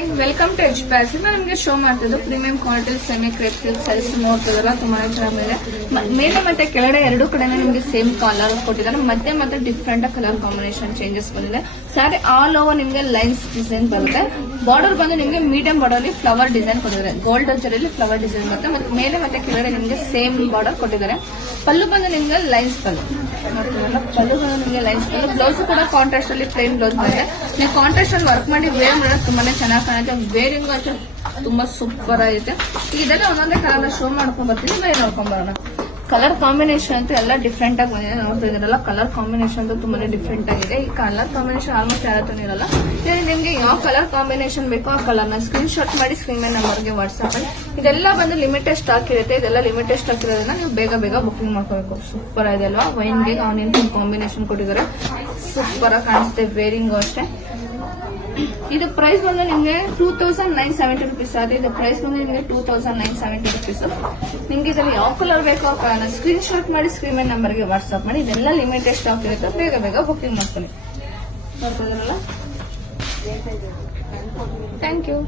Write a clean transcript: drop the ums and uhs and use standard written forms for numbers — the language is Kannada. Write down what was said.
ಹಾಯ್ ವೆಲ್ಕಮ್ ಟು ಎಚ್ ಪ್ಯಾಸ್. ನಿಮಗೆ ಶೋ ಮಾಡ್ತಿದ್ದು premium quality semi crepe silk saris ನೋಡ್ತಿದಾರ ತುಂಬಾ ಚೆನ್ನಾಗಿದೆ. ಮೇಲೆ ಮತ್ತೆ ಕೆಳಗಡೆ ಎರಡು ಕಡೆ ನಿಮಗೆ ಸೇಮ್ ಕಲರ್ ಕೊಟ್ಟಿದ್ದಾರೆ. ಮತ್ತೆ ಡಿಫ್ರೆಂಟ್ ಕಲರ್ ಕಾಂಬಿನೇಷನ್ ಚೇಂಜಸ್ ಬಂದಿದೆ. ಸ್ಯಾರಿ ಆಲ್ ಓವರ್ ನಿಮಗೆ ಲೈನ್ಸ್ ಡಿಸೈನ್ ಬರುತ್ತೆ. ಬಾರ್ಡರ್ ಬಂದು ನಿಮಗೆ ಮೀಡಿಯಂ ಬಾರ್ಡರ್ ಅಲ್ಲಿ ಫ್ಲವರ್ ಡಿಸೈನ್ ಕೊಟ್ಟಿದ್ದಾರೆ. ಗೋಲ್ಡ್ ಜರಲ್ಲಿ ಫ್ಲವರ್ ಡಿಸೈನ್ ಬರುತ್ತೆ. ಮತ್ತೆ ಮೇಲೆ ಮತ್ತೆ ಕೆಳಗಡೆ ನಿಮಗೆ ಸೇಮ್ ಬಾರ್ಡರ್ ಕೊಟ್ಟಿದ್ದಾರೆ. ಪಲ್ಲು ಬಂದು ನಿಮಗೆ ಲೈನ್ಸ್ ಪಲ್ಲು ಪಲ್ಲು ಬಂದು ನಿಮಗೆ ಲೈನ್ಸ್ ಪಲ್ಲು. ಬ್ಲೌಸ್ ಕೂಡ ಕಾಂಟ್ರಾಸ್ಟ್ ಅಲ್ಲಿ ಪ್ಲೇನ್ ಬ್ಲೌಸ್ ಬರುತ್ತೆ. ನೀವು ಕಾಂಟ್ರಾಸ್ಟ್ ಅಲ್ಲಿ ವರ್ಕ್ ಮಾಡಿ ವೇರ್ ಮಾಡೋದು ತುಂಬಾನೇ ಚೆನ್ನಾಗಿ ಕಾಣುತ್ತೆ. ವೇರಿಂಗ್ ಅಂತೂ ತುಂಬಾ ಸೂಪರ್ ಆಗಿದೆ. ಇದೆಲ್ಲ ಒಂದೊಂದೇ ಕಲರ್ ಶೋ ಮಾಡ್ಕೊಂಡ್ ಬರ್ತೀನಿ, ಬೇರೆ ನೋಡ್ಕೊಂಡ್ ಬರೋಣ. ಕಲರ್ ಕಾಂಬಿನೇಷನ್ ಅಂತೂ ಎಲ್ಲ ಡಿಫ್ರೆಂಟ್ ಆಗಿ ಬಂದಿದೆ. ನೋಡ್ತಾ ಇದ್ರಲ್ಲ, ಕಲರ್ ಕಾಂಬಿನೇಷನ್ ಅಂತೂ ತುಂಬಾನೇ ಡಿಫ್ರೆಂಟ್ ಆಗಿದೆ. ಈ ಕಲರ್ ಕಾಂಬಿನೇಷನ್ ಆಲ್ಮೋಸ್ಟ್ ಯಾರತ್ತೂ ಇರಲ್ಲ. ನಿಮ್ಗೆ ಯಾವ ಕಲರ್ ಕಾಂಬಿನೇಷನ್ ಬೇಕೋ ಆ ಕಲರ್ ನ ಸ್ಕ್ರೀನ್ ಶಾಟ್ ಮಾಡಿ ಸ್ಕ್ರೀನ್ ಮೇಲೆ ನಂಬರ್ಗೆ ವಾಟ್ಸ್ಆಪ್ ಮಾಡಿ. ಇದೆಲ್ಲ ಬಂದು ಲಿಮಿಟೆಡ್ ಸ್ಟಾಕ್ ಇರುತ್ತೆ. ಇದೆಲ್ಲ ಲಿಮಿಟೆಡ್ ಸ್ಟಾಕ್ ಇರೋದ್ರಿಂದ ನೀವು ಬೇಗ ಬುಕಿಂಗ್ ಮಾಡ್ಕೋಬೇಕು. ಸೂಪರ್ ಆಗಿದೆ ಅಲ್ವಾ? ವೈನ್ಗೆ ಆನಿಯನ್ ಕಾಂಬಿನೇಷನ್ ಕೊಟ್ಟಿದ್ದಾರೆ. ಸೂಪರ್ ಆಗಿ ಕಾಣಿಸುತ್ತೆ. ವೇರಿಂಗ್ ಅಷ್ಟೇ. ಇದು ಪ್ರೈಸ್ ಬಂದು ನಿಮಗೆ 2970 rupees ಆಗಿದೆ. ಇದು ಪ್ರೈಸ್ ಬಂದು ನಿಮಗೆ 2970 rupees. ನಿಮ್ಗೆ ಇದರಲ್ಲಿ ಯಾವ ಕಲರ್ ಬೇಕೋ ಆ ಕಲರ್ ಸ್ಕ್ರೀನ್ ಶಾಟ್ ಮಾಡಿ ಸ್ಕ್ರೀನ್ ಮೇಲೆ ನಂಬರ್ಗೆ ವಾಟ್ಸ್ಆಪ್ ಮಾಡಿ. ಇದೆಲ್ಲ ಲಿಮಿಟೆಡ್ ಸ್ಟಾಕ್ ಇರುತ್ತೆ. ಬೇಗ ಬುಕಿಂಗ್ ಮಾಡ್ಕೊಳ್ಳಿ. ಬರ್ತಿದ್ರಲ್ಲ, ಥ್ಯಾಂಕ್ ಯು.